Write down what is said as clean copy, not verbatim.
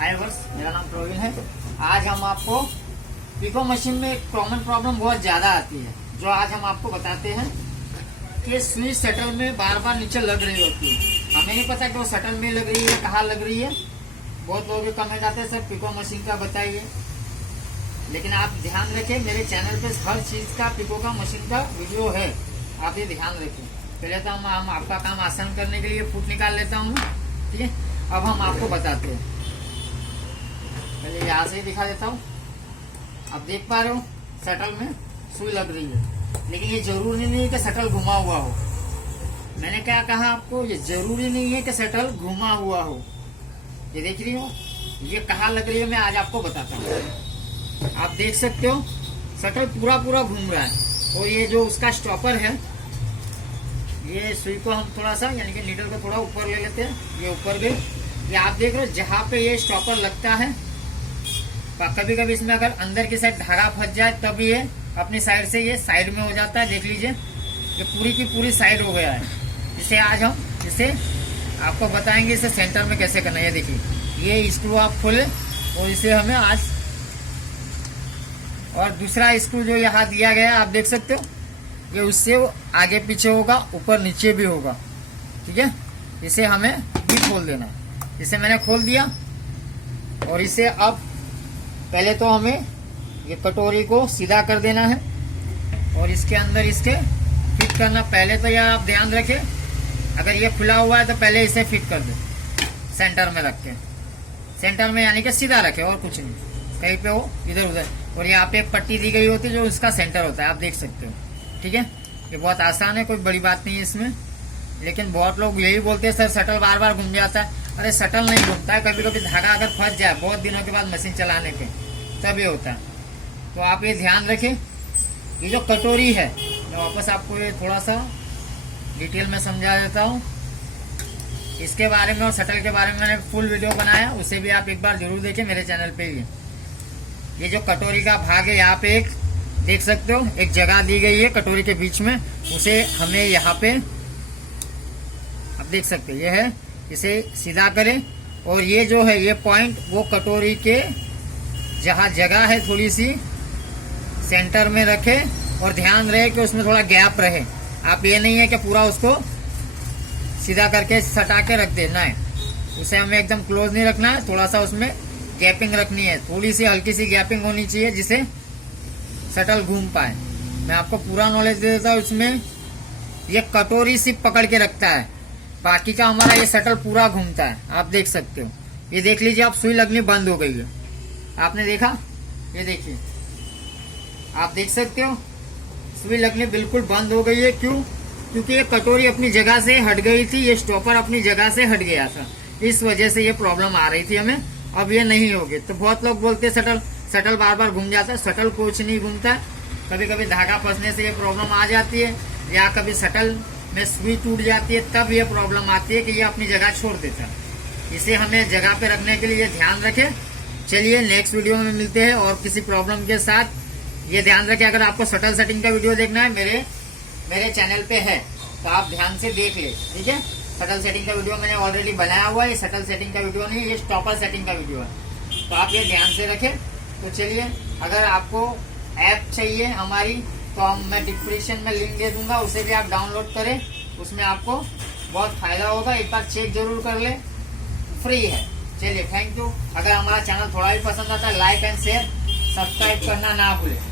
हाय verse, मेरा नाम प्रवीण है। आज हम आपको पिको मशीन में एक कॉमन प्रॉब्लम बहुत ज्यादा आती है, जो आज हम आपको बताते हैं कि स्विच शटल में बार बार नीचे लग रही होती है। हमें नहीं पता कि वो शटल में लग रही है, कहाँ लग रही है। बहुत लोग कमेंट आते हैं सर पिको मशीन का बताइए, लेकिन आप ध्यान रखें मेरे चैनल पे हर चीज का पिको का मशीन का वीडियो है, आप ये ध्यान रखें। पहले तो हम आपका काम आसान करने के लिए फुट निकाल लेता हूँ, ठीक है। अब हम आपको बताते हैं, पहले यहाँ से ही दिखा देता हूँ। आप देख पा रहे हो शटल में सुई लग रही है, लेकिन ये जरूरी नहीं है कि शटल घुमा हुआ हो। मैंने क्या कहा आपको, ये जरूरी नहीं है कि शटल घुमा हुआ हो। ये देख रही हो ये कहाँ लग रही है, मैं आज आपको बताता हूँ। आप देख सकते हो शटल पूरा घूम रहा है, और ये जो उसका स्टॉपर है, ये सुई को हम थोड़ा सा यानी कि नीडल को थोड़ा ऊपर ले लेते हैं। ये ऊपर गए, ये आप देख रहे हो जहाँ पे ये स्टॉपर लगता है, कभी कभी इसमें अगर अंदर की साइड धागा फंस जाए तब ये अपनी साइड से ये साइड में हो जाता है। देख लीजिए ये पूरी की पूरी साइड हो गया है। इसे आज हम आपको बताएंगे इसे सेंटर में कैसे करना है। ये देखिए ये स्क्रू आप खोले और इसे हमें आज, और दूसरा स्क्रू जो यहाँ दिया गया है आप देख सकते हो, ये उससे आगे पीछे होगा, ऊपर नीचे भी होगा, ठीक है। इसे हमें भी खोल देना है। इसे मैंने खोल दिया, और इसे अब पहले तो हमें ये कटोरी को सीधा कर देना है, और इसके अंदर इसके फिट करना। पहले तो यह आप ध्यान रखें, अगर ये खुला हुआ है तो पहले इसे फिट कर दे सेंटर में रख के। सेंटर में यानी कि सीधा रखे, और कुछ नहीं, कहीं पे हो इधर उधर। और यहाँ पे एक पट्टी दी गई होती है जो उसका सेंटर होता है, आप देख सकते हो, ठीक है। ये बहुत आसान है, कोई बड़ी बात नहीं है इसमें। लेकिन बहुत लोग यही बोलते हैं सर शटल बार बार घूम जाता है। अरे शटल नहीं घूमता है, कभी कभी धागा अगर फंस जाए बहुत दिनों के बाद मशीन चलाने के, तब ये होता है। तो आप ये ध्यान रखें। ये जो कटोरी है, मैं वापस आपको ये थोड़ा सा डिटेल में समझा देता हूँ। इसके बारे में और शटल के बारे में मैंने फुल वीडियो बनाया, उसे भी आप एक बार जरूर देखें मेरे चैनल पे ही। ये जो कटोरी का भाग है, यहाँ पे एक देख सकते हो एक जगह दी गई है कटोरी के बीच में, उसे हमें यहाँ पे आप देख सकते हो ये है। इसे सीधा करें, और ये जो है ये पॉइंट वो कटोरी के जहाँ जगह है थोड़ी सी सेंटर में रखें, और ध्यान रहे कि उसमें थोड़ा गैप रहे। आप ये नहीं है कि पूरा उसको सीधा करके सटा के रख देना है, उसे हमें एकदम क्लोज नहीं रखना है, थोड़ा सा उसमें गैपिंग रखनी है, थोड़ी सी हल्की सी गैपिंग होनी चाहिए जिससे शटल घूम पाए। मैं आपको पूरा नॉलेज दे देता हूँ। इसमें ये कटोरी सिर्फ पकड़ के रखता है, बाकी का हमारा ये शटल पूरा घूमता है, आप देख सकते हो। ये देख लीजिए आप सुई लगनी बंद हो गई है, आपने देखा, ये देखिए आप देख सकते हो सुई लगनी बिल्कुल बंद हो गई है। क्यों? क्योंकि ये कटोरी अपनी जगह से हट गई थी, ये स्टॉपर अपनी जगह से हट गया था, इस वजह से ये प्रॉब्लम आ रही थी हमें। अब ये नहीं होगी। तो बहुत लोग बोलते हैं शटल बार बार घूम जाता है। शटल कुछ नहीं घूमता है, कभी कभी धागा फंसने से ये प्रॉब्लम आ जाती है, या कभी शटल में सुई टूट जाती है, तब ये प्रॉब्लम आती है कि ये अपनी जगह छोड़ देता है। इसे हमें जगह पे रखने के लिए ध्यान रखें। चलिए नेक्स्ट वीडियो में मिलते हैं और किसी प्रॉब्लम के साथ। ये ध्यान रखें, अगर आपको शटल सेटिंग का वीडियो देखना है मेरे चैनल पे है, तो आप ध्यान से देख ले, ठीक है। शटल सेटिंग का वीडियो मैंने ऑलरेडी बनाया हुआ है। ये शटल सेटिंग का वीडियो नहीं, ये स्टॉपर सेटिंग का वीडियो है, तो आप ये ध्यान से रखें। तो चलिए, अगर आपको ऐप चाहिए हमारी, तो मैं डिस्क्रिप्शन में लिंक दे दूंगा, उसे भी आप डाउनलोड करें, उसमें आपको बहुत फायदा होगा। एक बार चेक जरूर कर ले, फ्री है। चलिए थैंक यू। अगर हमारा चैनल थोड़ा भी पसंद आता है, लाइक एंड शेयर सब्सक्राइब करना ना भूलें।